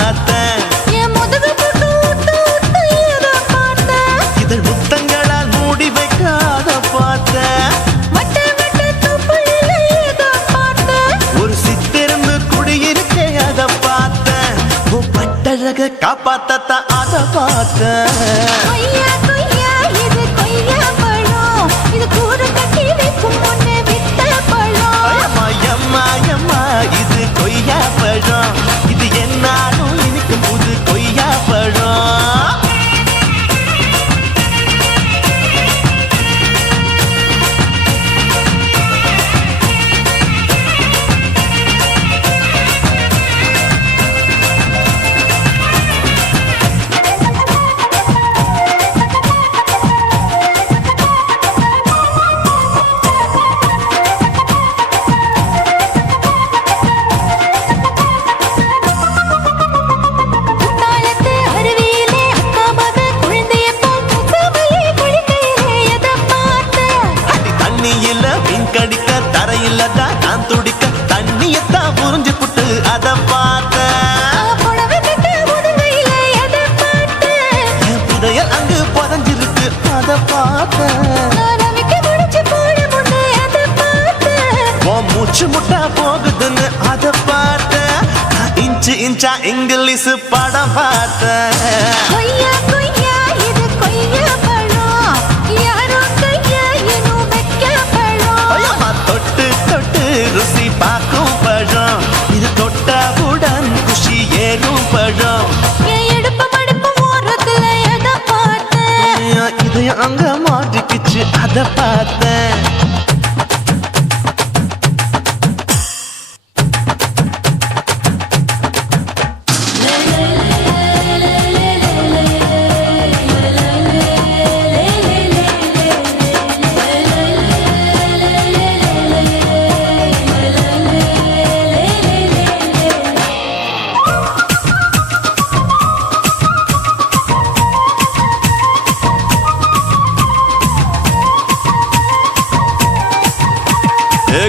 பார்த்தேன். என் முதுகு போட்டு விட்டு விட்டு ஏதோ பார்த்தேன். இதழ் முத்தங்களால் மூடி வைக்க அத பார்த்தேன். வட்ட வட்ட தொப்புளில ஏதோ பார்த்தேன். ஒரு சித்திருந்து குடியிருக்கே அத பார்த்தேன். உன் பட்டழக காப்பாத்தத்தான் அத பார்த்தேன். கொய்யா கொய்யா இது கொய்யா பழம். இது கூட கட்டி வைக்கும் முன்னே விட்ட பழம். அம்மா அம்மா அம்மா இது கொய்யா பழம். இது என்னாலும் இனிக்கும் புது கொய்யா பழம். குத்தாலத்து அருவியிலே அக்கா மக குழந்தைய போல் முகமையே குளிக்கையிலே எதை பார்த்தேன். அடி தண்ணியில மீன் கடிக்க தரையில தான் நான் துடிக்க தண்ணியத்தான் புரிஞ்சு புட்டு அத பார்த்தேன். புடவை கட்ட முதுகையிலே எதை பார்த்தேன். என் புதையல் அங்கு புதஞ்சிருக்கு அத பார்த்தேன். நான் அவிக்க முடிச்சு போட முன்னே எதை பார்த்தேன். உன் மூச்சு முட்டா போகுதுன்னு அத பார்த்தேன். நான் இன்ச்சு இன்ச்சா இங்கிலீஷ் படம் பார்த்தேன். கொய்யா கொய்யா இது கொய்யா பழம். யாரோ கையா இன்னும் வைக்க பழம். ஐயம்மா தொட்டு தொட்டு ருசி பார்க்கும் பழம். இது தொட்டாவுடன் குஷி ஏறும் பழம். என் இடுப்பு மடுப்பு ஓரத்துல எதை பார்த்தேன். இதயம் அங்க மாட்டிக்கிச்சு அத பார்த்தேன்.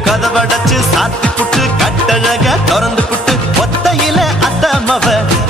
கதவடைச்சு சாத்தி புட்டு கட்டழக திறந்து புட்டு ஒத்தையில அத்தமவ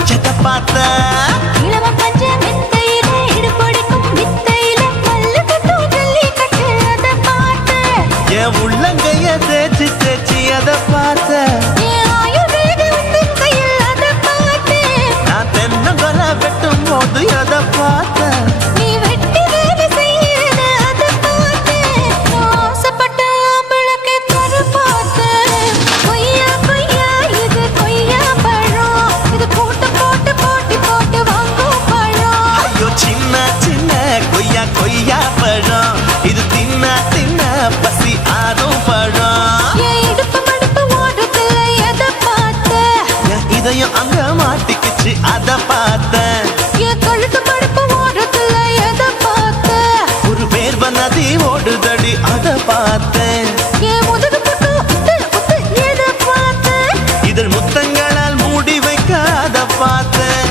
செத்த பார்த்தேன். இளவம் பஞ்ச மெத்தையிலே இடுப்பொடிக்கும் வித்தையிலே மல்லு கட்டும் ஜல்லி கட்டு அதை பார்த்தேன். என் உள்ளங்கைய தேய்ச்சி தேய்ச்சி அத பார்த்தேன். என் ஆயுர்வேத உந்தன் கையில் அதை பார்த்தேன். நான் தென்னங்கொலை வெட்டும் போது அத பார்த்தேன். நீ வெட்டி வேலை செய்யறது அதை பார்த்தேன். நான் ஆசைப்பட்ட ஆம்பளுக்கு தர பார்த்தேன். கொய்யா கொய்யா இது கொய்யா பழம். இது கூட்டு போட்டு போட்டி போட்டு வாங்கும் பழம். ஐயோ சின்ன சின்ன கொய்யா கொய்யா பழம். இது தின்ன தின்ன பசி ஆறும் பழம். என் இடுப்பு மடுப்பு ஓரத்துல எதை பார்த்தேன். என் இதயம் அங்க மாட்டிக்கிச்சு அத பார்த்தேன். என் கழுத்து மடுப்பு ஓரத்துல எதை பார்த்தேன். ஒரு வேர்வ நதி ஓடுதடி அத பார்த்தேன். என் முதுகு போட்டு உத்து உத்து எதை பார்த்தேன். இதழ் முத்தங்களால் மூடி வைக்க அத பார்த்தேன்.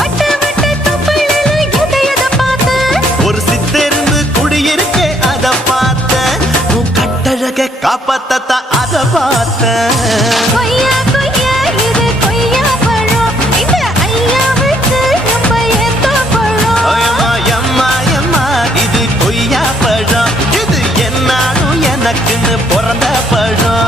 வட்ட வட்ட தொப்புளில எதை பார்த்தேன். ஒரு சித்திருந்து குடியிருக்கே அத பார்த்தேன். உன் கட்டழக காப்பாத்தத்தான் அத பார்த்தேன். கொய்யா கொய்யா இது கொய்யா பழம். இந்த ஐயாவுக்கு நம்ம ஏத்த பழம். அம்மா அம்மா அம்மா இது கொய்யா பழம். இது என்னாலும் எனக்குன்னு பிறந்த பழம்.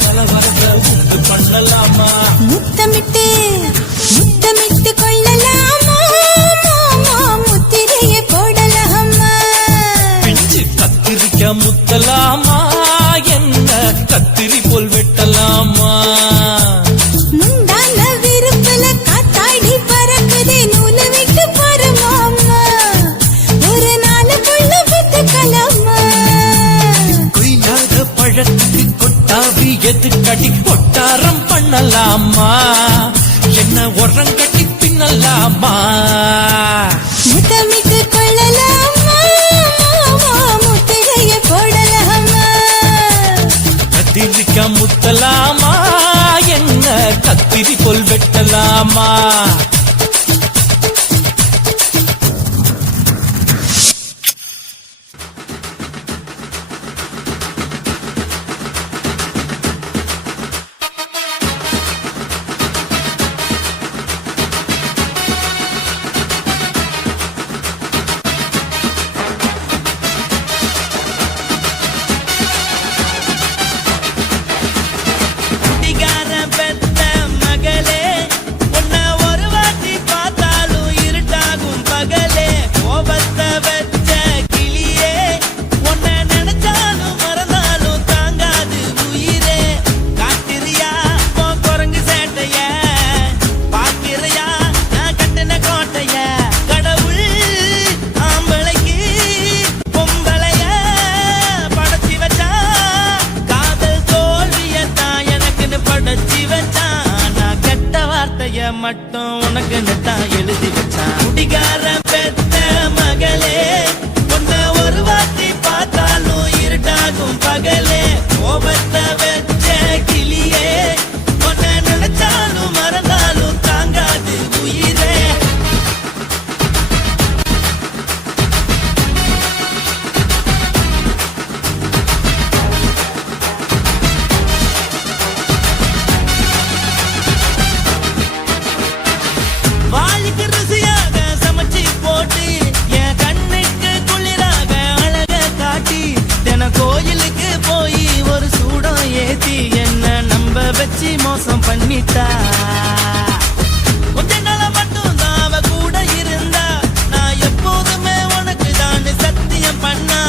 கலவரத்தை உண்டு பண்ணலாமா முத்தமிட்டு முத்தமிட்டு கொள்ளலாமா முத்திரையை போடலாமா பிஞ்சு கத்திரிக்க முத்தலாமா என்ன கத்திரி போல் வெட்டலாமா முந்தான விருப்பல காத்தாடி பறக்குதே நூலை விட்டு பரமாமா ஒரு நாளுக்குள்ள வித்துக்கலாமா கொய்யாத பழத்துக்கு கொட்டாவி எதுக்கடி கொட்டாரம் பண்ணலாமா என்ன உரங்கட்டி பின்னலாமா முத்தமிட்டு கொள்ளலாமா முத்திரையை போடலாமா கத்திரிக்க முத்தலாமா என்ன கத்திரி போல் வெட்டலாமா குடிகார பெத்த மகளே உன்னை ஒரு வாட்டி பார்த்தாலும் இருட்டாகும் பகலே கோபத்தை வச்ச கிளியே உன்னை நினைச்சாலும் மறந்தாலும் தாங்காது உயிரே காட்டிறியா உன் குரங்கு சேட்டைய பாக்கிறியா நான் கட்டின கோட்டைய கடவுள் ஆம்பளைக்கு பொம்பளைய படைச்சி வச்சா காதல் தோல்வியத்தான் எனக்குன்னு படைச்சி வச்சான் நான் கெட்ட வார்த்தைய மட்டும் உனக்குன்னு தான் எழுதி வச்சான் குடிகார பெத்த மகளே உன்னை ஒரு வாட்டி பார்த்தாலும் இருட்டாகும் பகலே கோபத்தை வச்ச கிளியே உன்னை நினைச்சாலும் மறந்தாலும் தாங்காது உயிரே வாளிக்கு ருசியாக சமைச்சு போட்டு என் கண்ணுக்கு குளிராக அழக காட்டி தின கோயிலுக்கு போய் ஒரு சூடம் ஏத்தி என்ன நம்ப வச்சு மோசம் பண்ணிட்டா கொஞ்ச நாள மட்டும் தான் அவ கூட இருந்தா நான் எப்போதுமே உனக்கு தான் சத்தியம் பண்ணா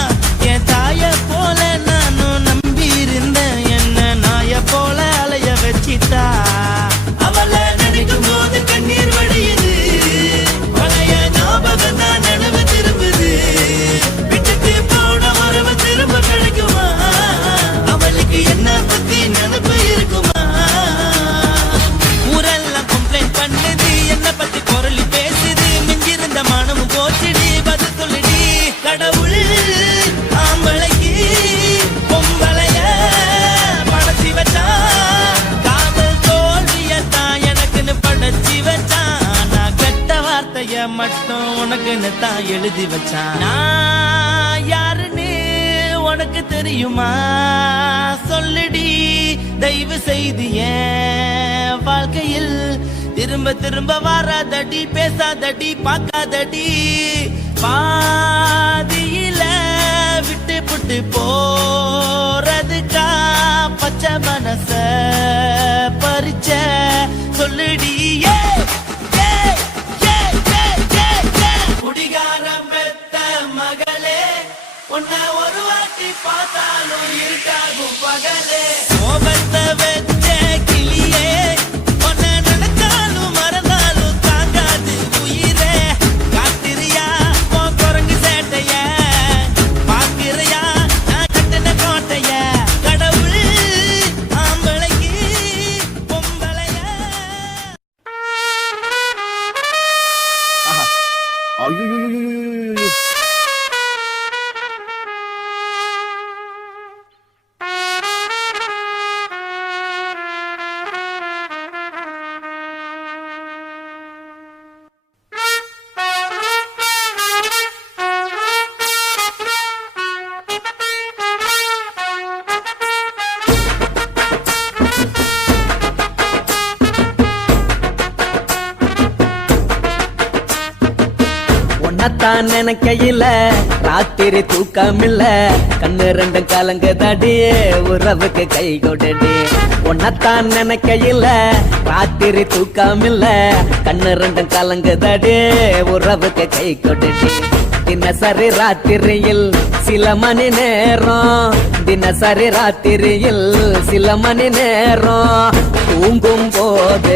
என் தாய போல நானும் நம்பி இருந்தேன் என்ன நாய போல அலைய வச்சிட்டா அவளை நினைக்கும் போது கண்ணீர் வடியுது பழைய ஞாபகம் தான் நினைவு திரும்புது விட்டுட்டு போன உறவு திரும்ப கிடைக்குமா அவளுக்கு என்ன பத்தி நினைப்பு இருக்குமா ஊரெல்லாம் கம்ப்ளைண்ட் பண்ணுது என்ன பத்தி குரலி பேசுது மிஞ்சிருந்த மனமும் போச்சுடி பதில் சொல்லுடி கடவுள் ஆம்பளைக்கு பொம்பளைய படைச்சி வச்சா காதல் தோல்வியத்தான் எனக்குன்னு படைச்சி வச்சான் நான் கெட்ட வார்த்தைய மட்டும் உனக்குன்னு தான் எழுதி வச்சான் நான் யாருன்னு உனக்கு தெரியுமா சொல்லுடி தயவு செய்து என் வாழ்க்கையில் திரும்ப திரும்ப வராதடி பேசாதடி பார்க்காதடி பாதியில விட்டு புட்டு போறதுக்கா பச்சை மனச பறிச்ச சொல்லுடி குடிகாரம் பெத்த மகளே உன்னை ஒரு வாட்டி பார்த்தாலும் இருக்காகும் பகலே கோபத்தை வச்ச கிளியே உன்னை நினைச்சாலும் மறந்தாலும் தாங்காது உயிரே காத்திரியா உன் குரங்கு சேட்டைய பாக்கிறியா நான் கட்டின கோட்டைய கடவுள் ஆம்பளைக்கு உன்னத்தான் நினைக்கையில ராத்திரி தூக்கமில்ல கண்ணு ரெண்டும் கலங்குதடி உறவுக்கு கை கொடுடி உன்னத்தான் நினைக்கையில ராத்திரி தூக்கமில்ல கண்ணு ரெண்டும் கலங்குதடி உறவுக்கு கை கொடுடி தினசரி ராத்திரியில் சில மணி நேரம் தினசரி ராத்திரியில் சில மணி நேரம் தூங்கும் போது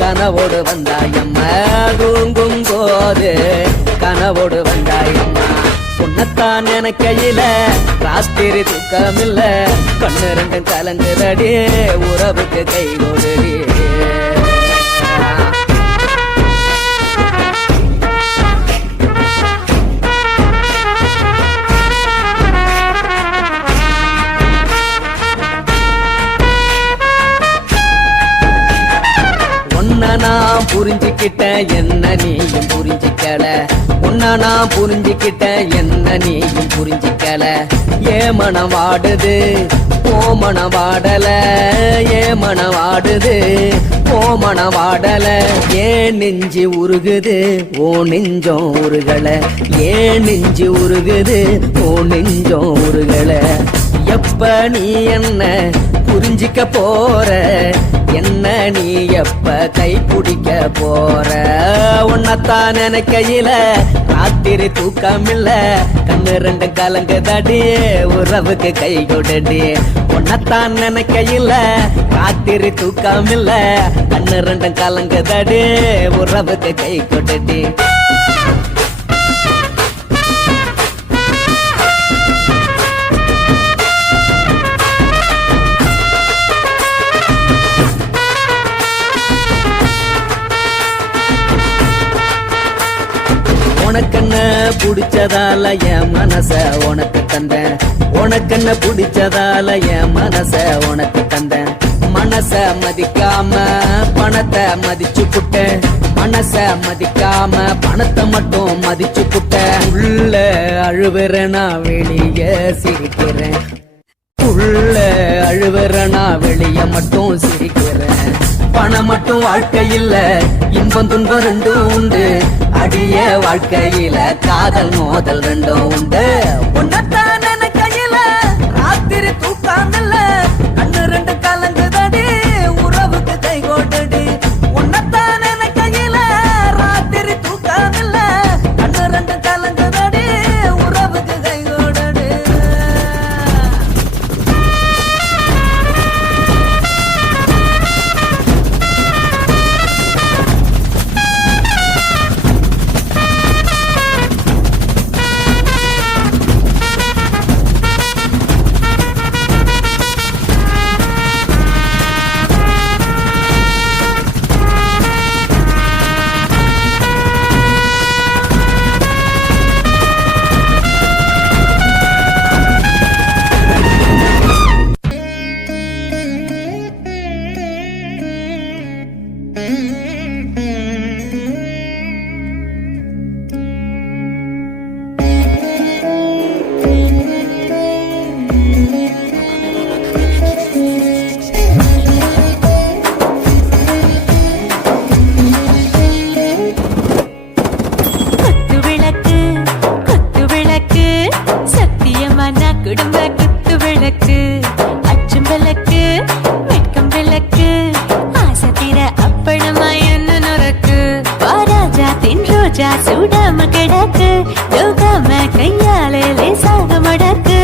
கனவோடு வந்தாயம்மா தூங்கும் போது கனவோடு வந்தாயம்மா உன்னத்தான் நினைக்கையில ராத்திரி தூக்கமில்ல கண்ணு ரெண்டும் கலங்குதடி உறவுக்கு கை கொடுடி நான் புரிஞ்சுக்கிட்டேன் என்ன நீயும் புரிஞ்சிக்கல உன்ன நான் புரிஞ்சுக்கிட்டேன் என்ன நீயும் புரிஞ்சிக்கல ஏ மனம் வாடுது ஓ மனம் வாடல ஏ மனம் வாடுது ஓ மனம் வாடல ஏன் நெஞ்சு உருகுது ஓ நெஞ்சம் உருகல ஏன் நெஞ்சு உருகுது ஓ நெஞ்சம் உருகல எப்ப நீ என்ன புரிஞ்சிக்க போற என்ன நீ எப்ப கை பிடிக்க போற உன்னத்தான் நினைக்கையில ராத்திரி தூக்கமில்ல கண்ணு ரெண்டு கலங்குதடி உறவுக்கு கை கொடுடி உன்னத்தான் நினைக்கையில ராத்திரி தூக்கமில்ல கண்ணு ரெண்டும் கலங்குதடி உறவுக்கு கை கொடுடி உனக்கென்ன பிடிச்சதால என் மனச உனக்கு தந்தேன் உனக்கென்ன பிடிச்சதால என் மனச உனக்கு தந்தேன் மனச மதிக்காம பணத்தை மதிச்சு புட்டேன் மனச மதிக்காம பணத்தை மட்டும் மதிச்சு புட்டேன் உள்ள அழுவுறேனா வெளிய சிரிக்கிறேன் உள்ள அழுவுறேனா வெளிய மட்டும் சிரிக்கிறேன் பணம் மட்டும் வாழ்க்கையில இன்பம் துன்பம் ரெண்டும் உண்டு அடிய வாழ்க்கையில காதல் மோதல் ரெண்டும் உண்டு உன்னத்தான் நினைக்கையில ராத்திரி தூக்காமல்ல கண்ணு ரெண்டு கலங்குதடி உறவுக்கு கை கோட்டடி உன்னத்தான் நினைக்கையில ராத்திரி தூக்காமல்ல கண்ணு ரெண்டு கலங்குதடி உறவுக்கு கை கோட்டடி சுடாம கிடக்கு யோகாம கையாலே லேசாக மடக்கு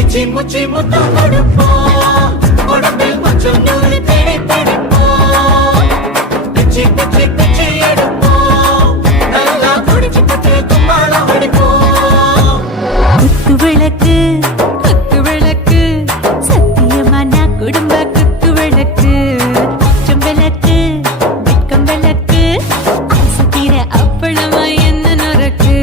இச்சி முச்சி முத்தம் கொடுப்போம் உடம்பில் கொஞ்சம் நூறு தேடி பிடிப்போம் பிச்சி பிச்சி பிச்சி எடுப்போம் நல்லா குடிச்சு பட்டு கும்பாளம் அடிப்போம் குத்து விளக்கு சத்தியமா நான் குடும்ப குத்து விளக்கு அச்சம் விளக்கு வெட்கம் விளக்கு ஆசைக்கிற அப்பளமா என்ன நொறுக்கு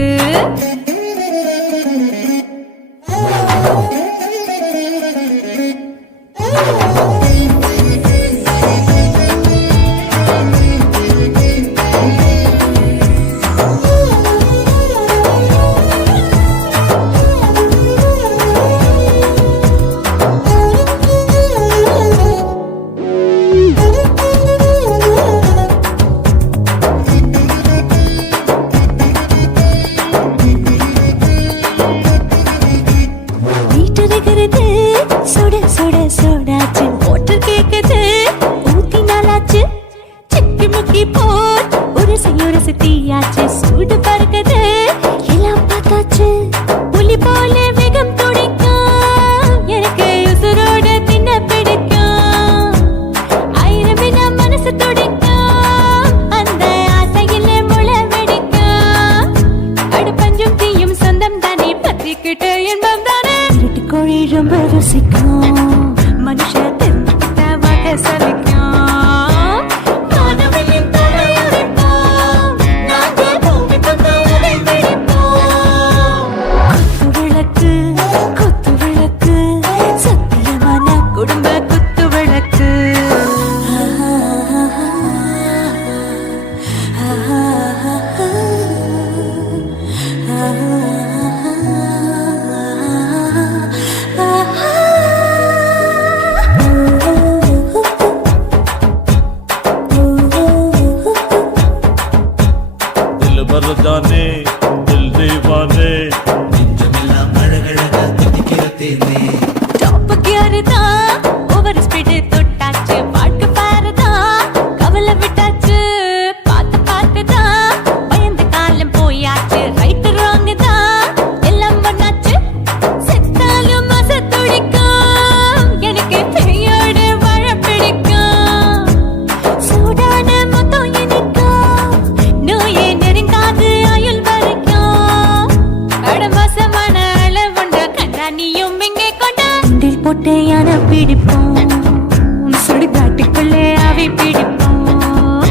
தேடி பிடிப்போம்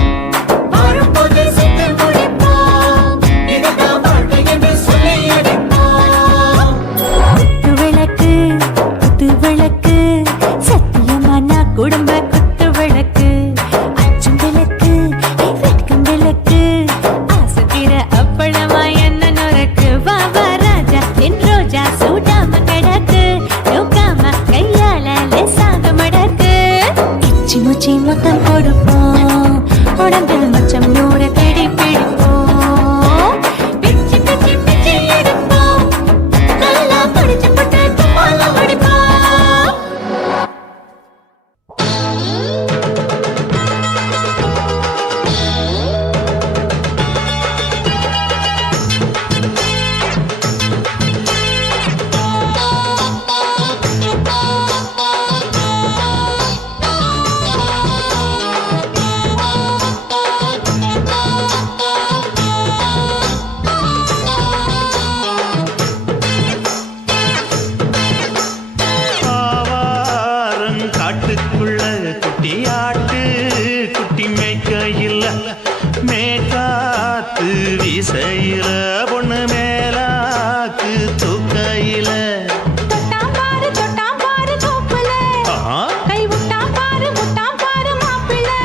வரும்போது சுட்டு முடிப்போம் இதுதான் வாழ்க்கை என்று சொல்லி அடிப்போம் குத்து விளக்கு சத்தியமான குடும்ப குத்து விளக்கு அச்சும் விளக்கு வெட்கம் விளக்கு ஆசத்திர அப்பளமா என்ன நொறுக்கு வாவா ராஜா என் ரோஜா சூடாம கிடக்கு நோக்காம கையால லேசாக மடக்கு இச்சி முச்சி மொத்தம் கொடுப்போம் உடம்பில் மச்சம் நூறு தேடி பிடிப்போம் பிச்சி பிச்சி பிச்சி எடுப்போம் நல்லா படிச்சு போட்டு துப்பால படிப்போம் ஆவாரம் காட்டுக்குள்ள குட்டி ஆட்டு குட்டி மேய்க்கையில் மேக்காத்து வீசையில பொண்ணு மேலாக்கு தூக்கையில தொட்டாம் பாரு தோப்புல கை விட்டாம் பாரு மாப்பிள்ளை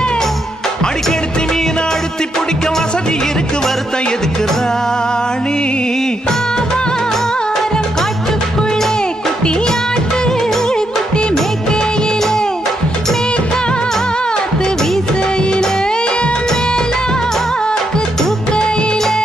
அடிக்கெடுத்து மீன் அழுத்தி பிடிக்க வசதி இருக்கு வருத்தம் எதுக்கு ராணி ஆவாரம் காட்டுக்குள்ளே குட்டியாட்டு குட்டி மேய்க்கையிலே மேய்க்காத்து வீசையிலே என் மேலாக்கு தூக்கையிலே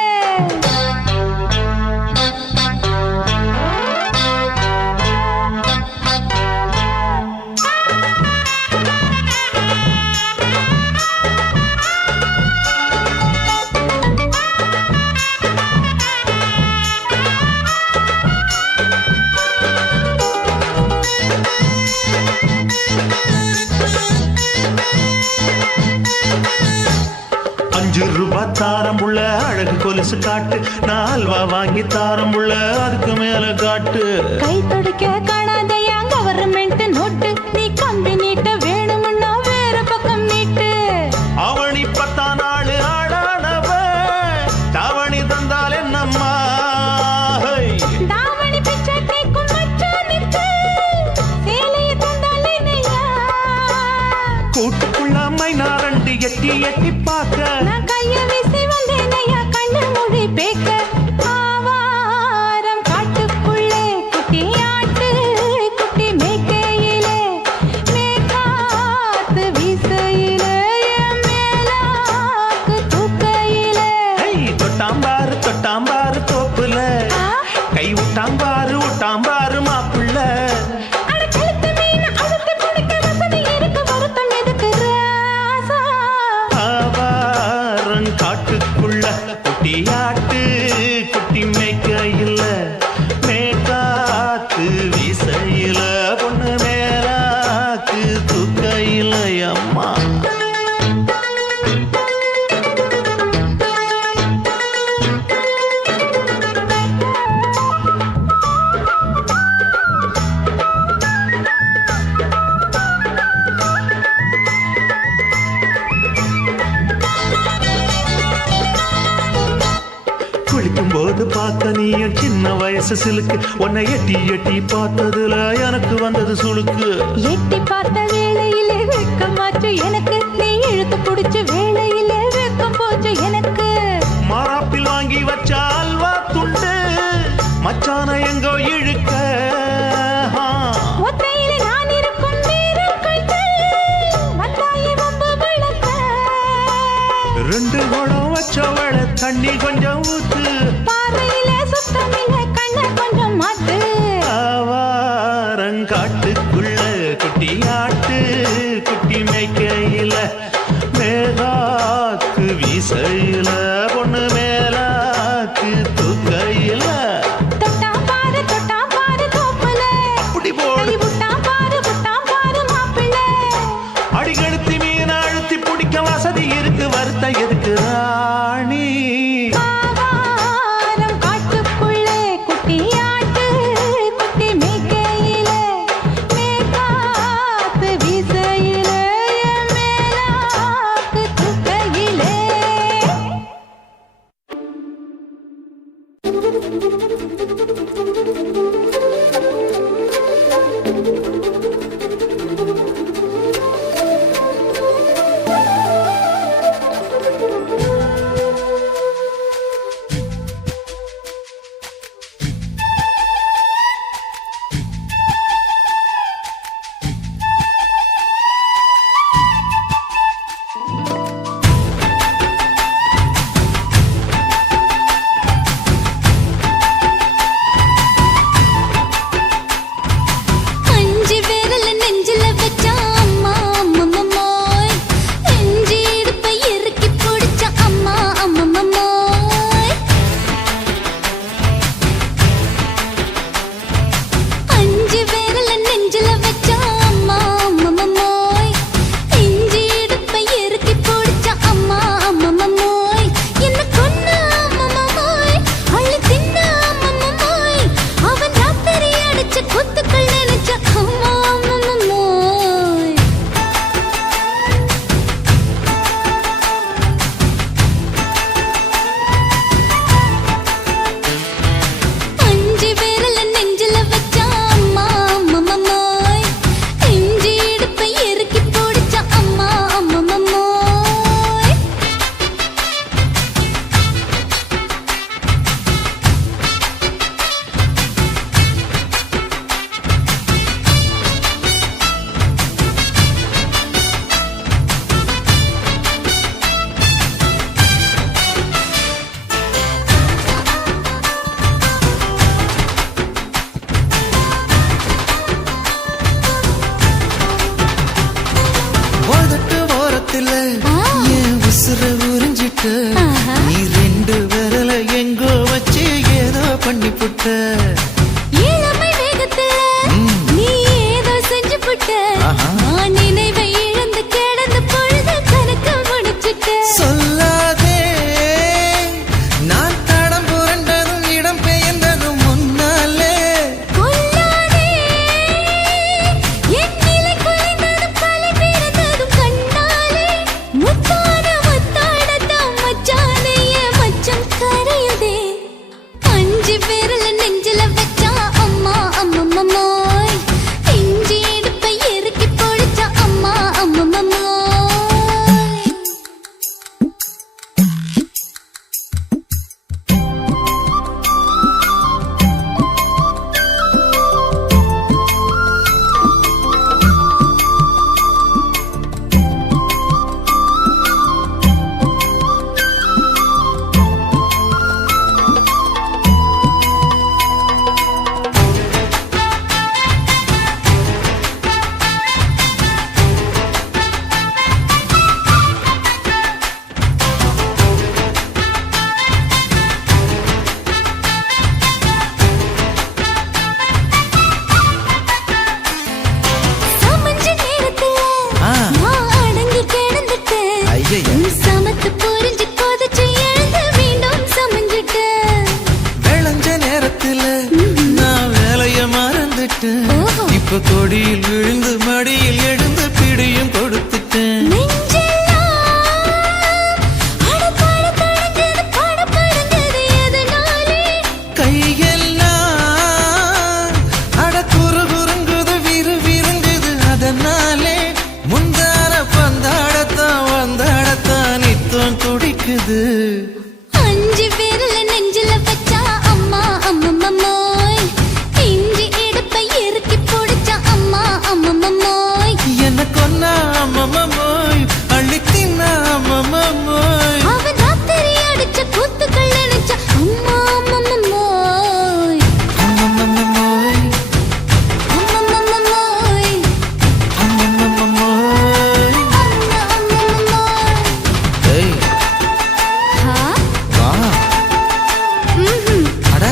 ₹5 தாரம் புள்ள அழகு கொலுசு காட்டு நான் அல்வா வாங்கி தாரம் புள்ள அதுக்கு மேல காட்டு கை துடிக்க காணாதையா கவர்மெண்ட் நோட்டு நீ கம்பி நீட்ட வேணும்னா வேற பக்கம் நீட்டு அவனி 10 நாள் ஆடானவ தாவணி தந்தால் என்னம்மா தாவணி பிச்சை கேக்கும் மச்சானுக்கு சேலையை தந்தாலே நையா கூட்டுக்குள்ள மைனாரண்டு எட்டி எட்டி பார்க்க நான் கைய வீசி வந்தேன் ஐயா கண்ணு மொழி பேக்க ஆவாரம் காட்டுக்குள்ளே குட்டியாட்டு குட்டி மேய்க்கையிலே மேய்க்காத்து வீசையிலே என் மேலாக்கு தூக்கையிலே தொட்டாம்பாரு தோப்புல கை விட்டாம்பாரு மாப்பிள்ள அட கழுத்து மீன் அழுத்து பிடிக்க வசதி இருக்கு வருத்தம் எதுக்கு ராசா ஆவாரம் காட்டுக்குள்ள குட்டியாட்டு குட்டி மேய்க்கையில் மேக்காத்து வீசையில பொண்ணு மேலாக்கு தூக்கையில் அம்மா குளிக்கும் போது பார்த்த நீயும் சின்ன வயசு சிலுக்கு உன்னை எட்டி எட்டி பார்த்ததுல எனக்கு வந்தது சுளுக்கு எட்டி பார்த்த வேளையிலே வெக்கமாச்சு எனக்கு நீ இழுத்து பிடிச்ச வேளையிலே வெக்கம் போச்சு எனக்கு மாறாப்பில் வாங்கி வச்ச அல்வா துண்டு மச்சான எங்கோ இழுக்க ஒத்தையிலே நான் இருக்கும் நேரம் கண்டு வந்தாயே வம்பு விளக்க 2 குடம் வச்சவள தண்ணி கொஞ்சம் ஊத்து பார்வையிலே சுத்தமில்லை கண்ணை கொஞ்சம் மாத்து ஆவாரங்காட்டுக்குள்ள குட்டியாட்டு குட்டி மேய்க்கையில மேலாக்கு வீசையில பொண்ணு மேலாக்கு தூக்கையில தொட்டாம் பாரு தோப்புல அப்படி போடு கை விட்டாம் பாரு மாப்பிள்ளை அடிக்கெடுத்து மீன் அழுத்தி பிடிக்க வசதி இருக்கு வருத்த எதுக்கு ராணி ஆவாரம் காட்டுக்குள்ளே குட்டியாட்டு குட்டி மேய்க்கையிலே மேய்க்காத்து வீசையிலே என் மேலாக்கு நேரத்துல என் உசுர உறிஞ்சிட்ட நீ ரெண்டு விரல எங்கோ வச்சு ஏதோ பண்ணி புட்ட இளமை வேகத்துல நீ ஏதோ செஞ்சு புட்ட நான் நினைவை இழந்து கிடந்த பொழுது கணக்கு முடிச்சிட்ட சொல்லாதே நான் தடம் புரண்டதும் இடம் பெயர்ந்ததும் முன்னாலே கொல்லாதே என் நிலை குலைந்ததும் பல பிறந்ததும் கண்ணாலே முத்தான முத்தாடத்தான் மச்சானே என் மச்சம் கரையுதே அஞ்சு விரல நெஞ்சில வச்சா அம்மா அம்மம்மோய் இஞ்சி இடுப்பை இறுக்கி பொடிச்சா அம்மா அம்மம்மோய் சமஞ்ச நேரத்துல நான் அடங்கி கிடந்துட்டேன் ஐயையே. நீ சமத்து புரிஞ்சு கொதிச்சு எழுந்து மீண்டும் சமஞ்சிட்டேன் விளைஞ்ச நேரத்துல நான் வேலைய மறந்துட்டேன் ஓஹோ. இப்ப கொடியில் விழுந்து மடியில் எழுந்து பிடியும் கொடுத்துட்டேன் நெஞ்செல்லாம் அடப்பாட தடஞ்சது படபடங்குது எதனாலே கையெல்லாம் அட குறுகுறுங்குது விறுவிறுங்குது அதனாலே முந்தார பந்தாடத்தான் வந்தாடத்தான் நித்தம் துடிக்குது அஞ்சு விரல நெஞ்சில வச்சா அம்மா அம்மம்மோய் இஞ்சி இடுப்பை இறுக்கி பொடிச்சா அம்மா அம்மம்மோய் என்ன கொன்னா அம்மம்மோய் அள்ளி தின்னா அம்மம்மோய் அவன் ராத்திரி அடிச்ச கூத்துக்கள் நினைச்ச அம்மா அம்மம்மோய் அம்மம்மோய் அம்மம்மோய் அம்மம்மோய் அம்மம்மோய் ஏய் ஹா வா ம்ஹும் அட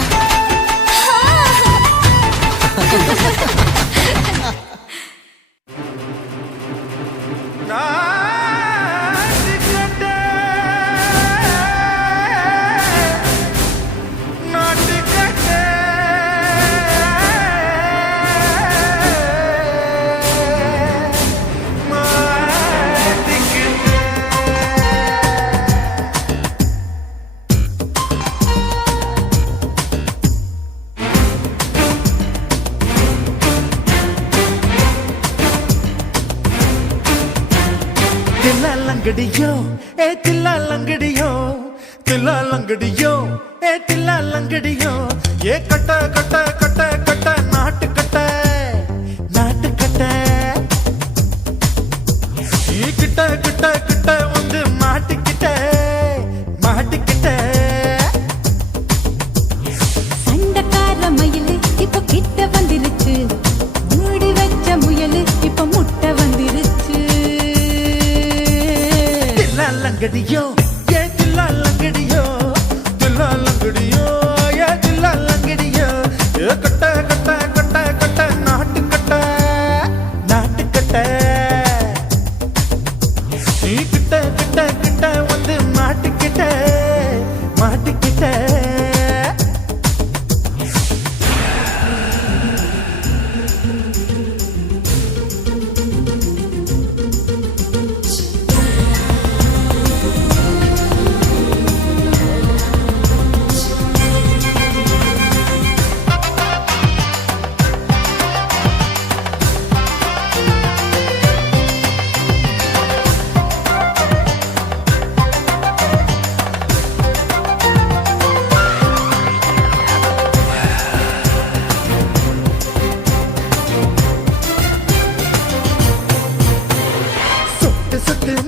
தில்லாலங்கடியோ ஏ தில்லாலங்கடியோ தில்லாலங்கடியோ ஏ தில்லாலங்கடியோ ஏ கட்ட கட்ட கட்ட கட்ட நாட்டு கட்ட நாட்டு கட்ட ஈ கிட்ட கிட்ட கிட்ட வந்து மாட்டிக்கிட்ட மாட்டிக்கிட்ட சண்டக்கார மயிலு இப்ப கிட்ட வந்துருச்சு மூடி வச்ச முயலு இப்ப முட்டை வந்துருச்சு தில்லாலங்கடியோ ஏ தில்லாலங்கடியோ தில்லாலங்கடியோ ஏ தில்லாலங்கடியோ ஏ கட்ட கட்ட கட்ட கட்ட நாட்டு கட்ட நாட்டு கட்ட நீ கிட்ட கிட்ட கிட்ட வந்து மாட்டிக்கிட்ட மாட்டிக்கிட்ட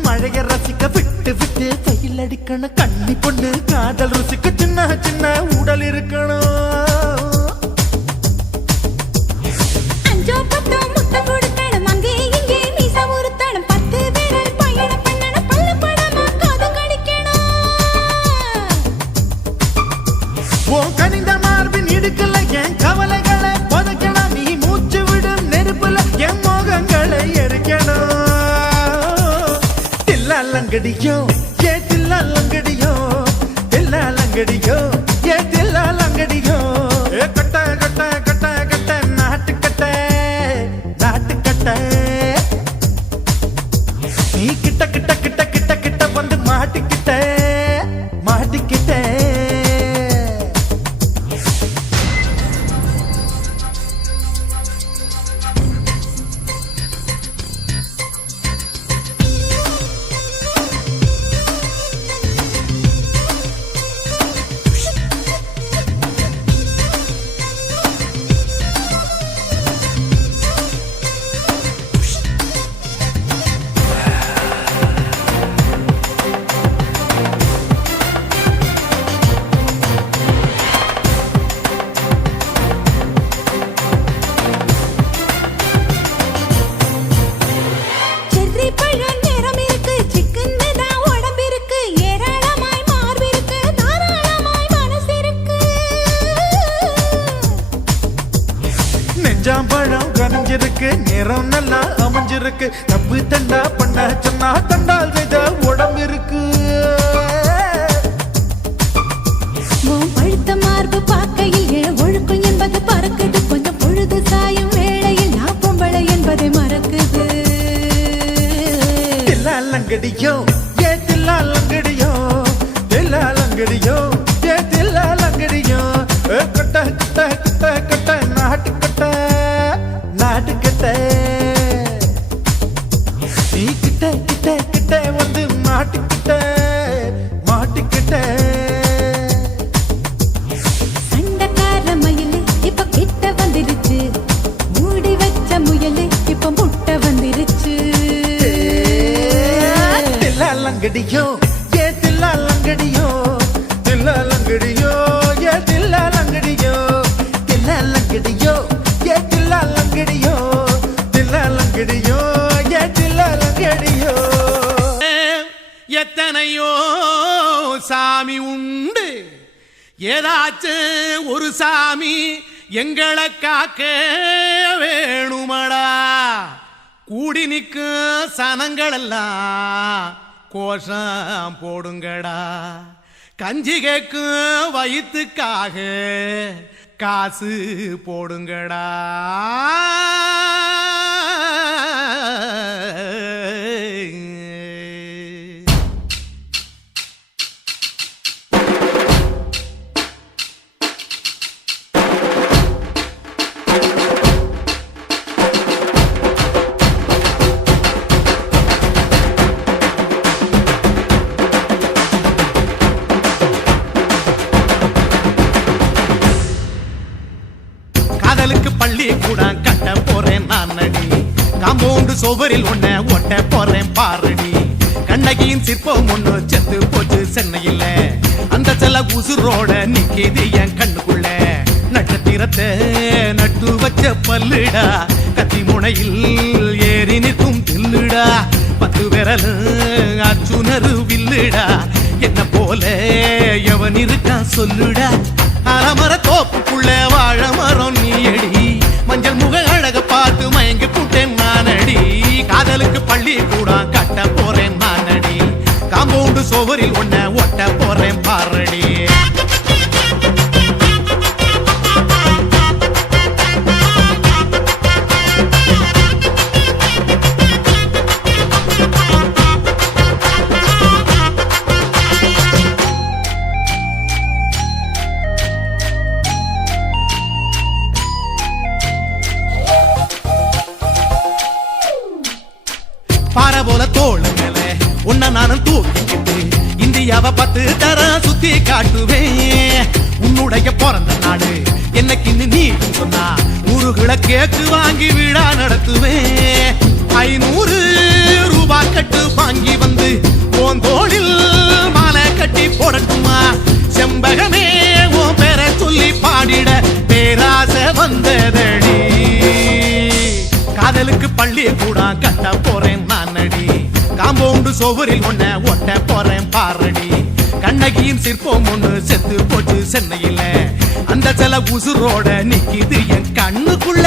மழைய ரசிக்க விட்டு விட்டு வெயில் அடிக்கணும் கண்ணி பொண்ணு காதல் ருசிக்க சின்ன சின்ன உடல் இருக்கணும் அஞ்சோ பத்தோ முட்டை கொடுக்கணும் அங்கே இங்கே மீச உறுத்தணும் 10 விரல் பயணம் பண்ணணும் தில்லாலங்கடியோ ஏ தில்லாலங்கடியோ தில்லாலங்கடியோ ஏ தில்லாலங்கடியோ ஏ கட்ட கட்ட கட்ட கட்ட நாட்டு கட்ட நாட்டு கட்ட நீ கிட்ட கிட்ட கிட்ட கிட்ட கிட்ட வந்து மாட்டிக்கிட்ட மாட்டிக்கிட்ட செர்ரி பழம் நிறம் இருக்கு சிக்கன்னு தான் உடம்பு இருக்கு ஏராளமாய் மார்பு இருக்கு தாராளமாய் மனசு இருக்கு நெஞ்சாம்பழம் கனிஞ்சிருக்கு நிறம் நல்லா அமைஞ்சிருக்கு தப்பு தண்டா பண்ண சொன்னா தண்டால் செய்த உடம்பு இருக்கு உன் பழுத்த மார்பு பார்க்கையில் என் ஒழுக்கம் என்பது பறக்குது கொஞ்சம் பொழுது சாயும் வேளையில் நான் பொம்பளை என்பதை மறக்குது தில்லாலங்கடியோ ஏ தில்லாலங்கடியோ தில்லாலங்கடியோ ஏ தில்லாலங்கடியோ கட்ட கட்ட கட்ட கட்ட நாட்டு கட்ட நாட்டு கட்ட நீ கிட்ட கிட்ட கிட்ட வந்து மாட்டிக்கிட்ட மாட்டிக்கிட்ட சண்டைக்கார மயிலு இப்ப கிட்ட வந்துருச்சு மூடி வச்ச முயலு இப்ப முட்டை வந்துருச்சு தில்லாலங்கடியோ ஏ தில்லாலங்கடியோ தில்லாலங்கடியோ ஏ தில்லாலங்கடியோ தில்லாலங்கடியோ ஏ தில்லாலங்கடியோ தில்லாலங்கடியோ ஏ தில்லாலங்கடியோ எத்தனையோ சாமி உண்டு ஏதாச்சும் ஒரு சாமி எங்களை காக்க வேணுமடா கூடி நிற்கும் சனங்கள் எல்லாம் கோஷம் போடுங்கடா கஞ்சி கேக்கும் வயிற்றுக்காக காசு போடுங்கடா காதலுக்கு பள்ளி கூட கட்ட போறேன் நான் நடி காம்பவுண்டு சோவரில் ஒன்ன ஒட்ட போறேன் பாரடி கண்ணகியின் சிற்பம் ஒண்ணு செத்து போச்சு சென்னையில் அந்த செல்ல உசுரோட நிக்கிது என் கண்ணுக்குள்ள நட்சத்திரத்தை நட்டு வச்ச பல்லுடா கத்தி முனையில் ஏறி நிற்கும் தில்லுடா 10 விரல் அச்சுணரு வில்லுடா என்ன போல எவன் இருக்கா சொல்லுடா அலமர தோப்புக்குள்ள வாழ மரம் நீயடி மஞ்சள் முக அழக பார்த்து மயங்கி புட்டேன் நானடி காதலுக்கு பள்ளி கூட கட்ட போறேன் நானடி காம்பவுண்டு சோவரில் ஒன்ன ஒட்ட போறேன் பாரடி பாறை போல தோள் மேல உன்ன நானும் தூக்கிக்கிட்டு இந்தியாவை 10 தரம் சுத்தி காட்டுவேன் உன்னுடைய பிறந்த நாடு என்னைக்கு நீ சொன்னா ஊருகளை கேக்கு வாங்கி விழா நடத்துவேன் 500 ரூபாய் கட்டு வாங்கி வந்து உன் தோளில் மாலை கட்டி போடட்டுமா செம்பகமே உன் பேரை சொல்லி பாடிட பேராசை வந்ததடி காதலுக்கு பள்ளி கூட கட்ட போறேன் நானடி காம்பவுண்டு சோவரில் ஒன்ன ஒட்ட போறேன் பாரடி கண்ணகியின் சிற்பம் ஒண்ணு செத்து போச்சு சென்னையில் அந்த சில உசுரோட நிக்கிது என் கண்ணுக்குள்ள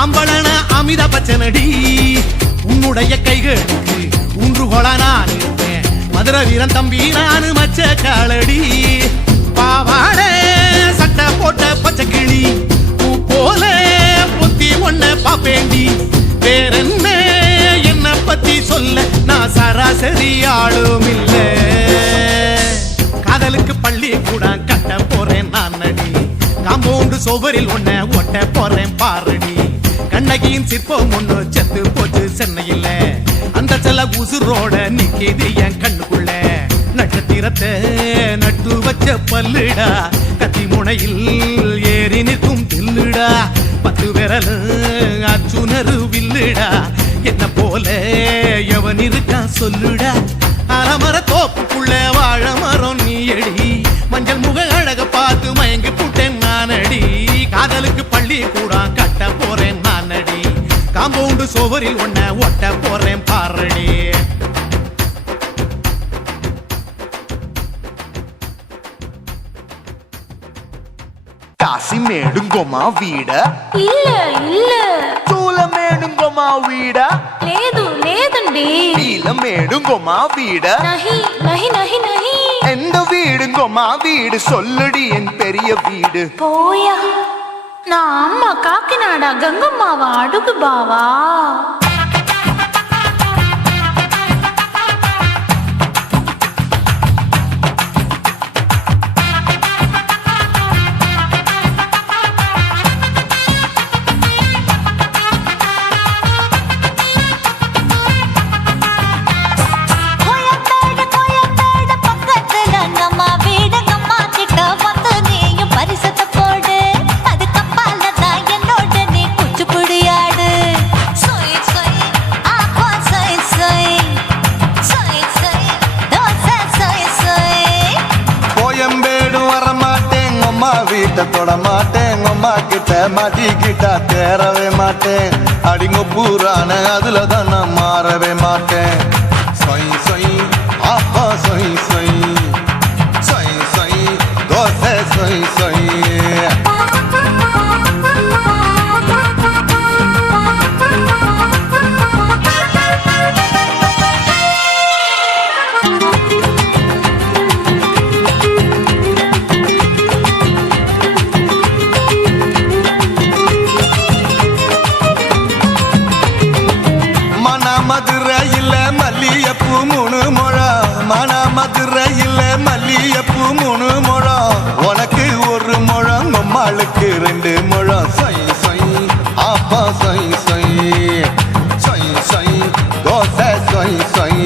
ஆம்பளன அமித பச்சனடி உன்னுடைய கைகளுக்கு ஊன்றுகோள நான் இருப்பேன் மதுர வீரன் தம்பி நானு மச்ச காலடி பாவாட சட்டை போட்ட பச்சை கிளி பூ போல புத்தி ஒன்ன பாப்பேண்டி வேறென்ன என்ன பத்தி சொல்ல நான் சராசரி ஆளும் இல்ல காதலுக்கு பள்ளி கூட கட்ட போறேன் நான் நடி காம்பவுண்டு சோவரில் ஒன்ன ஒட்ட போறேன் பாரடி கண்ணகியின் சிற்பம் ஒண்ணு செத்து போச்சு சென்னையில அந்த செல்ல உசுரோட நிக்கிது என் கண்ணுக்குள்ள நட்சத்திரத்தை நட்டு வச்ச பல்லுடா கத்தி முனையில் ஏறி நிற்கும் தில்லுடா 10 விரல் அச்சுணரு வில்லுடா என்ன போல எவன் இருக்கா சொல்லுடா அலமர தோப்புக்குள்ள வாழ மரம் நீ அடி மஞ்சள் முக அழக பார்த்து மயங்கி புட்டேன் நானடி காதலுக்கு பள்ளி கூட கட்ட போறேன் நானடி காம்பவுண்டு சோவரில் ஒன்ன ஒட்ட போறேன் பாரடி కాశీమేడుంగోమా వీడ இல்ல இல்ல చూలమేడుంగోమా వీడ లేదు లేదండి నీలమేడుంగోమా వీడ நஹி நஹி நஹி நஹி எந்த வீடுங்கோமா வீடு சொல்லுடி என் பெரிய வீடு போயா நான் அம்மா காக்கிநாடா கங்கம்மாவா அடுகு பாவா தொட மாட்டேன் அம்மா கிட்ட மாட்டிக்கிட்டா தேரவே மாட்டேன் அடிங்க பூரான அதுல தான் நான் மாறவே மாட்டேன் சொய் சொய் அப்பா சொய் சொய் சொய் சொய் தோசை சொய் சொய் மதுரையில் மல்லியப்பூ 3 முழம் மன மதுரையில் மல்லியப்பூ 3 முழம் உனக்கு 1 முழம் அம்மாளுக்கு 2 முழம் சொய் சொய் அப்பா சொய் சொய் சொய் சொய் தோசை சொய் சொய்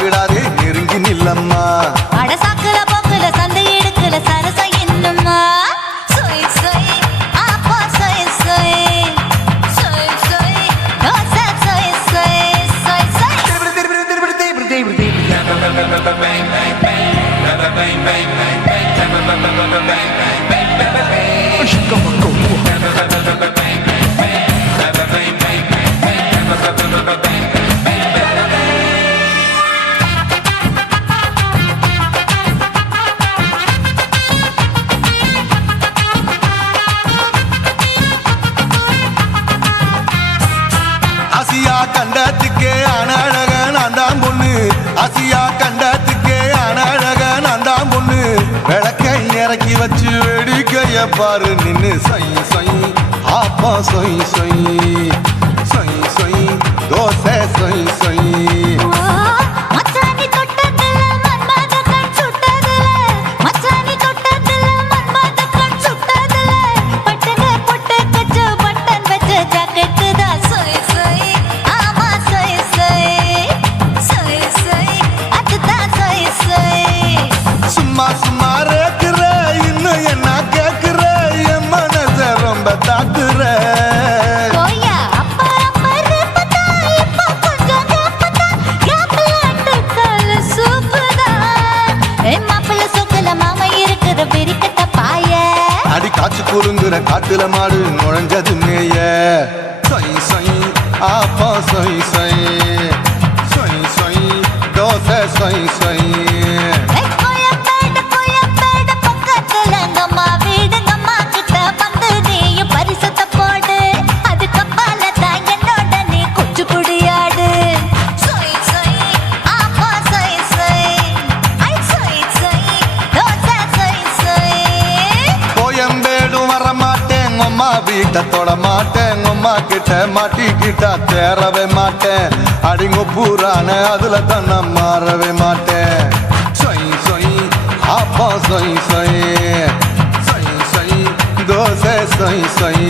விடாதே நெருங்கி நில்லம்மா அடசாக்குல போக்குல சந்தை எடுக்கல சரச என்னம்மா சொய் சொய் அப்பா சொய் சொய் சொய் சொய் தோசை சொய் சொய் சொய் சொய் கண்டத்துக்கே அனழக நான் தான் பொண்ணு ஆசியா கண்டத்துக்கே அனழக நான் தான் பொண்ணு விளக்கை இறக்கி வச்சு வேடிக்கைய பாரு நின்னு சொய் சொய் ஆப்பா சொய் சொய் சொய் சொய் தோசை சொய் சொய் சும்மா சும்மா ரேக்குற இன்னும் புழுங்குற காட்டுல மாடு நுழைஞ்சது மேய சொய் சொய் ஆப்பா சொய் சொய் சொய் சொய் தோசை சொய் சொய் கோயம்பேடு பக்கத்துல எங்கம்மா வீடு அம்மா கிட்ட வந்து நீயும் பரிசத்தை போடு அது கப்பால தான் என்னோட நீ குச்சி குடியாடு சொய் சொய் ஆப்பா சொய் சொய் ஐ சொய் சொய் தோசை சொய் சொய் கோயம்பேடும் வர மாட்டேன் அம்மா வீட்டை தொட மாட்டேன் அம்மா கிட்ட மாட்டிக்கிட்டா தேரவே மாட்டேன் அடிங்க பூரான அதுல தான் நான் மாறவே மாட்டேன் சொய் சொய் ஆப்பா சொய் சொய் சொய் சொய் தோசை சொய் சொய்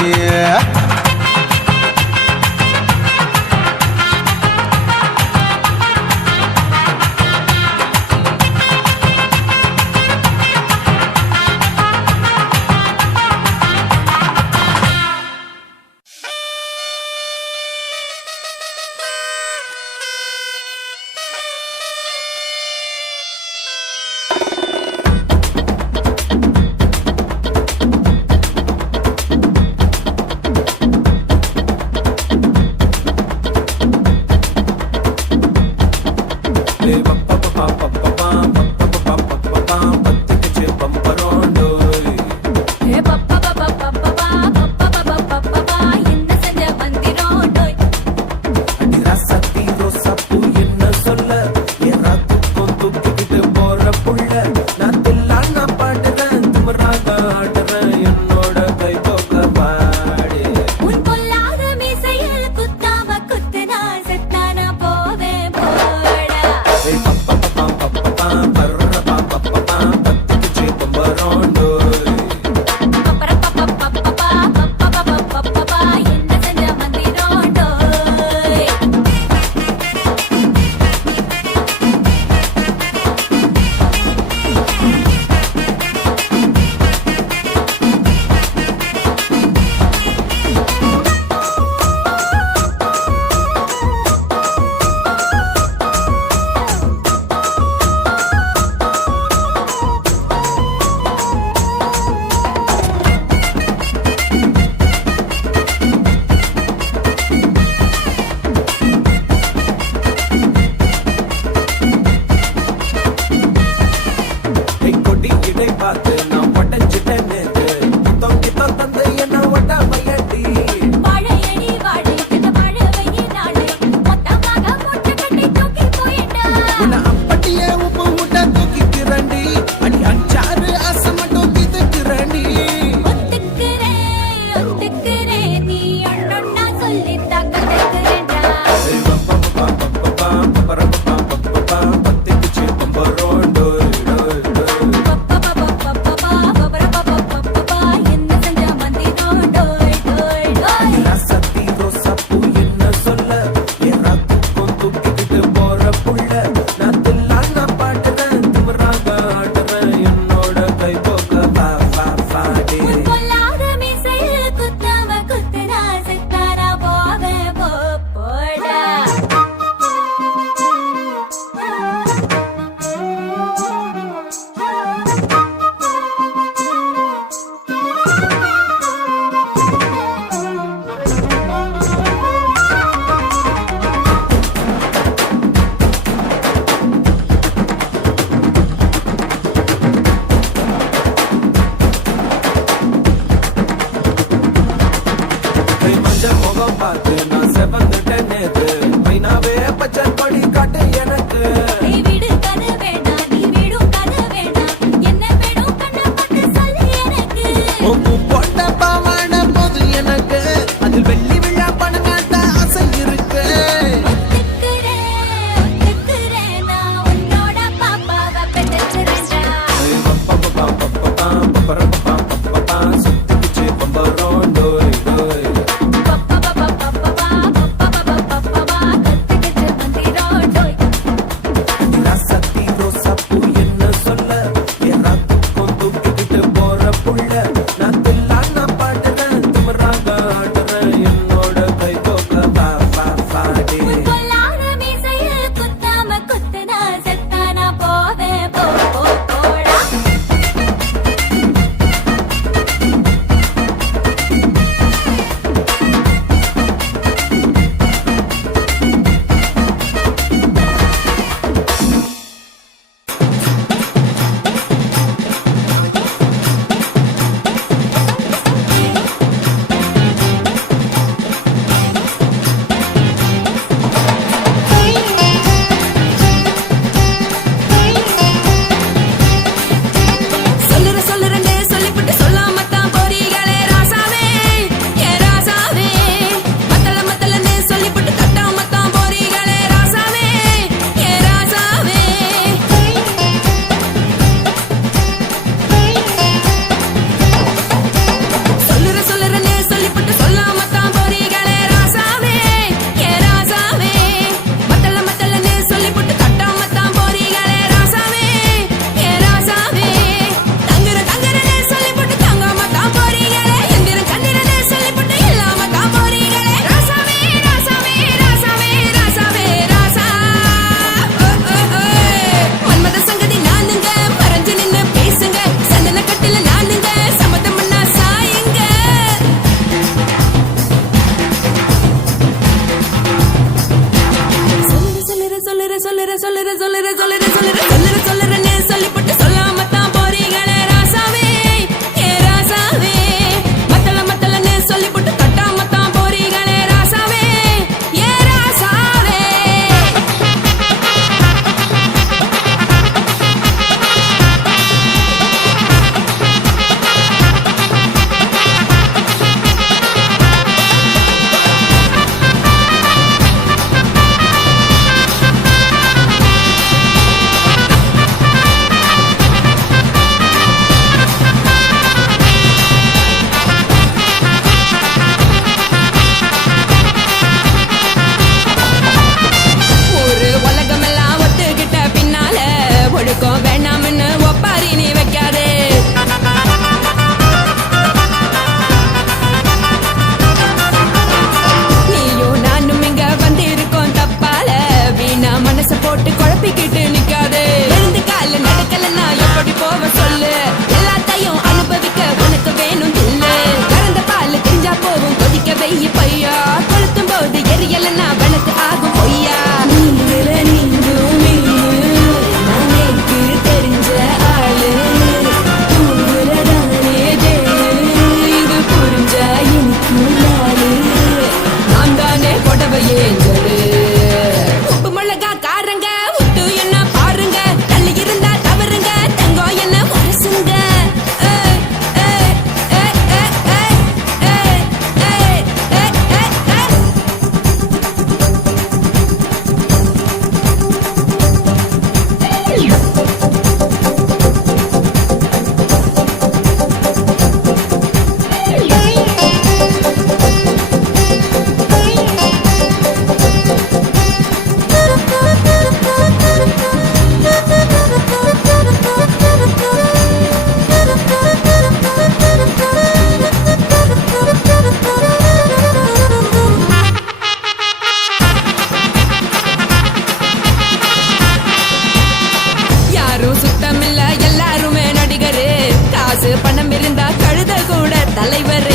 தலைவர்.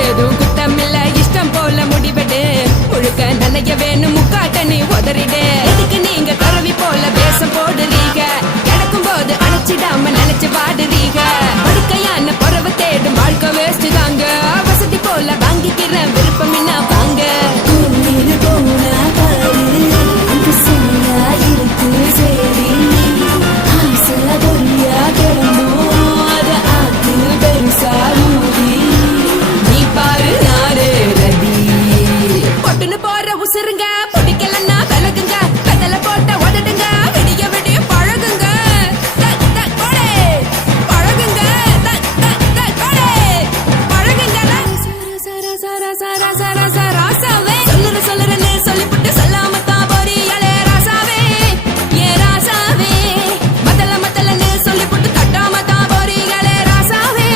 ஏதும் குத்தமில்ல இஷ்டம் போல முடிவெடு முழுக்க நனைய வேணும் முக்காட்ட நீ உதறிடு. எதுக்கு நீங்க கருவி போல வேஷம் போடுறீங்க கிடக்கும் போது அணைச்சிடாம நினைச்சு பாடுறீங்க. படுக்கையான பறவை தேடும் வாழ்க்கை வேஸ்ட் தாங்க. வசதி போல வாங்கிக்கிற விருப்பம் என்ன வாங்க. நீ பாரு நாரு ரதி பொட்டுன்னு போற உசுருங்க பிடிக்கலன்னா விலகுங்க. கதல போட்ட உதடுங்க விடிய விடிய பழகுங்க. பழகுங்க பழகுங்க. ராசாவே சொல்லுறன்னு சொல்லிவிட்டு சொல்லாம தான் போறியாளே ராசாவே. ஏ ராசாவே மத்தலன்னு சொல்லிவிட்டு கட்டாம தான் போறீங்களே ராசாவே.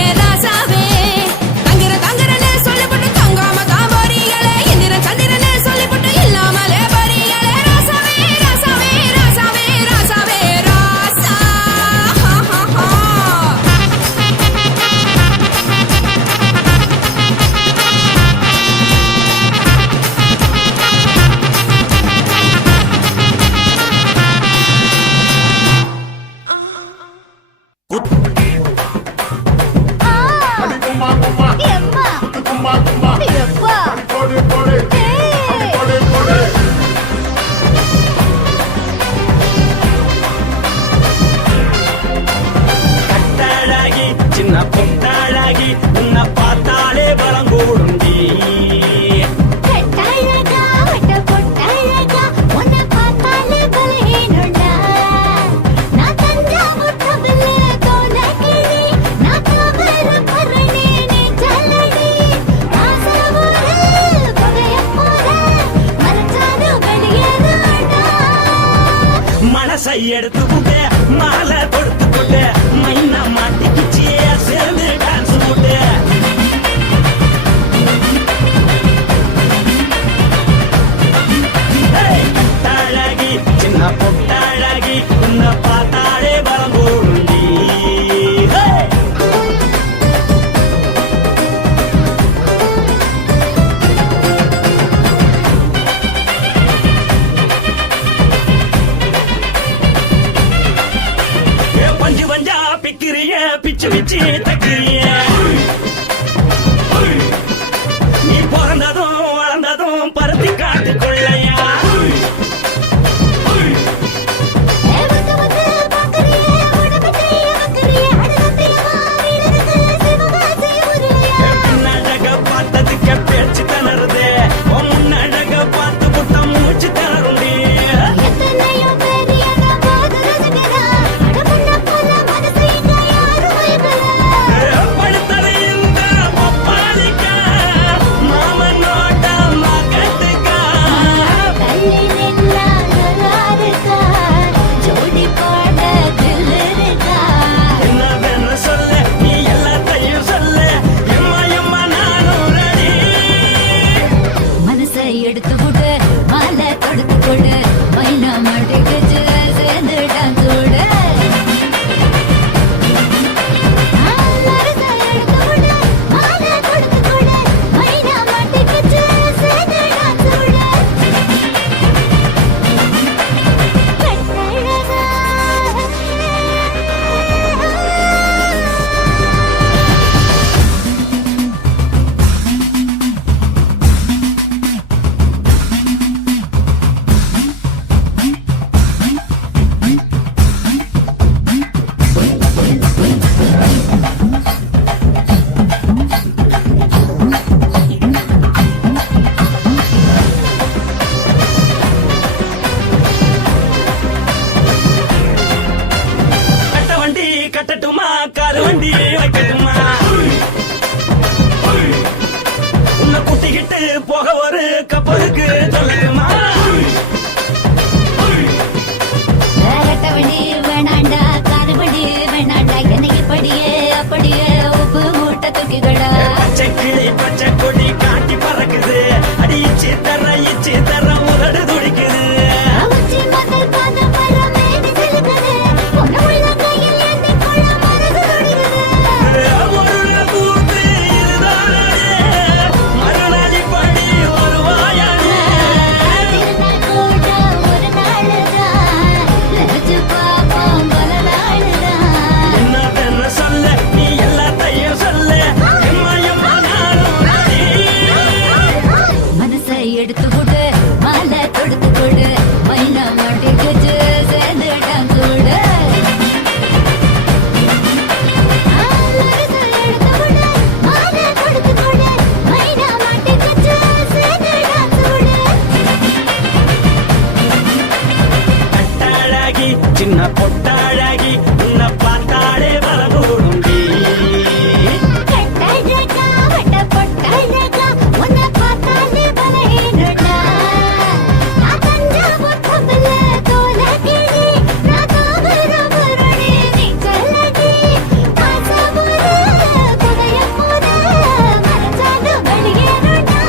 ஏ ராசாவே தங்குறன்னு சொல்லிவிட்டு தங்காம தான் போறீங்களே. இந்திரன் சந்திரன்னு சொல்லிவிட்டு இல்லாமலே போறீங்களே ராசாவே. ராசாவே ராசாவே ராசாவே ராசா. கட்டாளாகி சின்ன பொட்டாளாகி உன்னை பார்த்தாலே பலங்கூடுண்டி. மனசை எடுத்து விட்டு மாலை கொடுத்து போட்டு மைனா மாட்டிக்கிச்சு சேர்ந்து டான்ஸ் போட்டு. கட்டாளாகி சின்ன பொட்டாளாகி உன்னை பார்த்தாலே பலம் கூடுண்டி. பஞ்சு பஞ்சா பிக்கிறிய பிச்சு பிச்சு தக்கிறிய. நீ பிறந்ததும் வளர்ந்ததும் பருத்தி காட்டுக்குள்ளையா. பின்னழக பார்த்ததுக்கு பேச்சு திணறுது. முன்னழக பார்த்து புட்ட மூச்சு திணறுண்டி. சின்ன பொட்டழகி உன்னை பார்த்தாலே வரகூடுண்டி கட்டழகா வட்ட பொட்டழகா உன்னை பார்த்தாலே பலஹீனடா நான் கஞ்சா முத்தமில்ல தோலகிரி நான் தாவரவருடி நீ சொல்லடி பாசமுற புகையமுற மனசால வெளியேறடா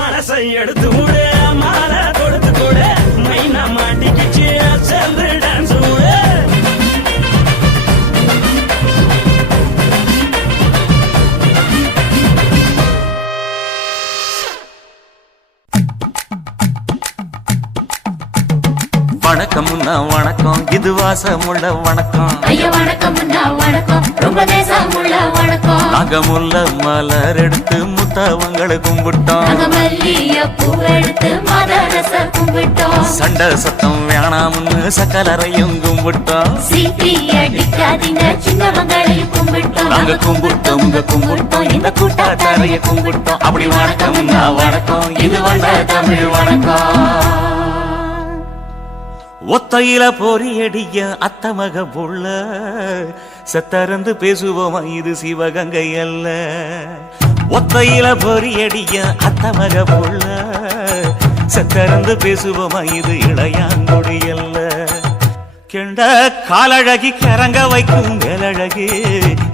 மனசை எடுத்து விடு மாலை கொடுத்து கொடு மைனா மாட்டிக்கிச்சு சேர்ந்து டான்ஸ் விடு வணக்கம்னா வணக்கம் இது வாசமுள்ள வணக்கம் ஐயா வணக்கம் வணக்கம் ரொம்ப தேசமுள்ள வணக்கம் நாங்க முல்ல மலர் எடுத்து முத்தவங்களை கும்பிட்டோம் நாங்க மல்லிய பூ எடுத்து மதரச கும்பிட்டோம் சண்டை சத்தம் வேணாம்னு சக்கலரையும் கும்பிட்டோம் சீட்டி அடிக்காதீங்க சின்னவங்களை கும்பிட்டோம் நாங்க கும்பிட்டோம் உங்க கும்பிட்டோம் இந்த கூட்டாத்தாரைய கும்பிட்டோம் அப்படி வணக்கம்னா வணக்கம் இது வந்த தமிழ் வணக்கம் ஒத்தையில பொறியடிய அத்தமக புள்ள சத்தறந்து பேசுவோமா இது சிவகங்கை அல்ல ஒத்தையில பொறியடிய அத்தமக புள்ள சத்தறந்து பேசுவோமா இது இளையாங்குடி அல்ல கெண்ட காலழகி கிறங்க வைக்கும் மேலழகி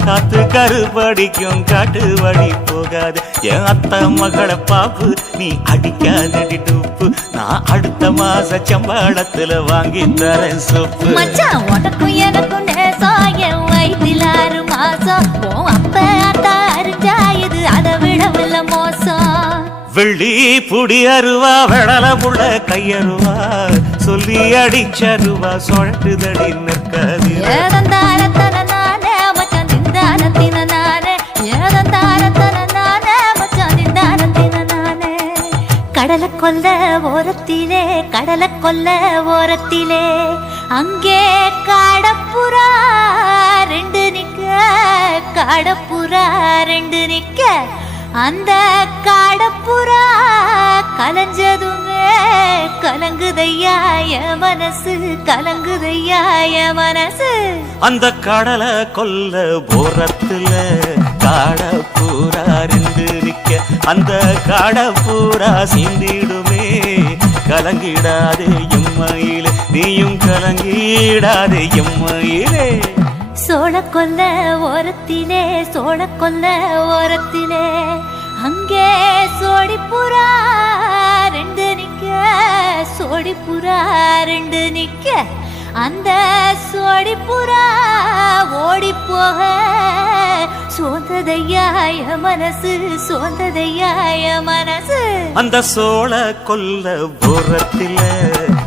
காத்து கருப்படிக்கும் காட்டு வழி போகாது என் அத்த மகளை பாப்பு நீ அடிக்காதடி டூப்பு நான் அடுத்த மாச சம்பளத்துல வாங்கி தரேன் சொப்பு மச்சான் உனக்கும் எனக்கும் நேசம் என் வயிற்றில் 6 மாசம் உன் அப்ப அத்தா அறிஞ்சா இது அதை விடவில்ல மோசம் வெள்ளி புடி அருவா வெடல புள்ள கையருவா சொல்லி அடிச்சருவா சொழட்டுதடி நிற்காது ஏதந்தாரத்தன நானே மச்சான் திந்தானத்தின நானே ஏதந்தாரத்தன நானே மச்சான் திந்தானத்தின நானே கடலை கொல்ல ஓரத்திலே அங்கே காடப்புறா ரெண்டு நிக்க அந்த காடப்புறா கலஞ்சதுமே கலங்குதையா என் மனசு அந்த கடலை கொல்ல போரத்துல காட பூரா ரெண்டு நிக்க அந்த காட பூரா சிந்திடுமே கலங்கிடாதே எம்மையிலே நீயும் கலங்கிடாதே எம்மையிலே சோழக்கொல்ல ஓரத்திலே அங்கே சோடிப்புறா ரெண்டு நிக்க அந்த சோடிப்புறா ஓடி போக சோந்ததையாய மனசு அந்த சோழ கொல்ல போரத்தில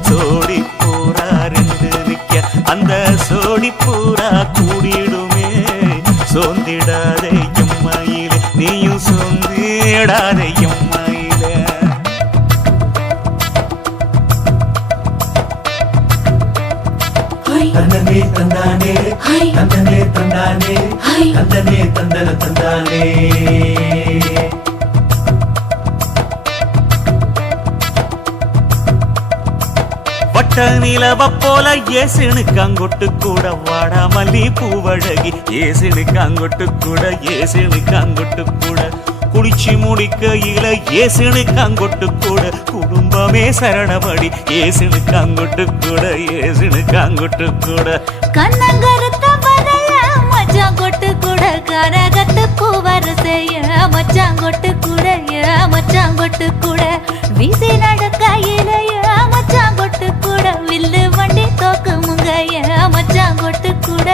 சோடி பூரா ரெண்டு நிக்க அந்த சோடி பூரா கூடிடுமே சோந்திடாதே எம்மையிலே நீயும் சோந்திடாதே எம்மையிலே தந்தனே தந்தானே தந்தனே தந்தானே தந்தனே தந்தன தந்தானே வட்ட நிலவ போல ஏசுனு காங்கொட்டு கூட வாடா மல்லி பூவழகி ஏசுனு காங்கொட்டு கூட குளிச்சு முடிக்கையில ஏசுனு காங்கொட்டு கூட குடும்பமே சரணபடி ஏசுனு காங்கொட்டு கூட கண்ணங்கருத்த பதைய மச்சான் கொட்டு கூட கரகத்து பூவரசைய மச்சான் கொட்டு கூட வீசி நடக்கையிலைய மச்சான் கொட்டு கூட வில்லு வண்டி தோக்கு முங்கைய மச்சான் கொட்டு கூட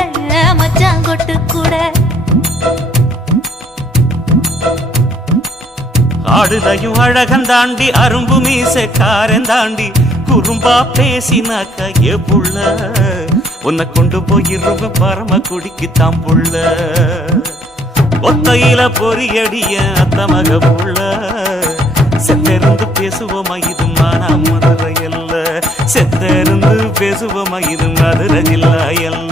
ஆடுதையும் அழகந்தாண்டி அரும்பு மீசக்காரன் தாண்டி குறும்பா பேசினாக்க ஏ புள்ள உன்னை கொண்டு போயிருவ பரம குடிக்கு தாம்புள்ள ஒத்தையில பொறியடிய அத்தமக புள்ள செத்திருந்து பேசுவோமா இது மானா மதுரை அல்ல செத்திருந்து பேசுவோமா இது மதுரை ஜில்லா அல்ல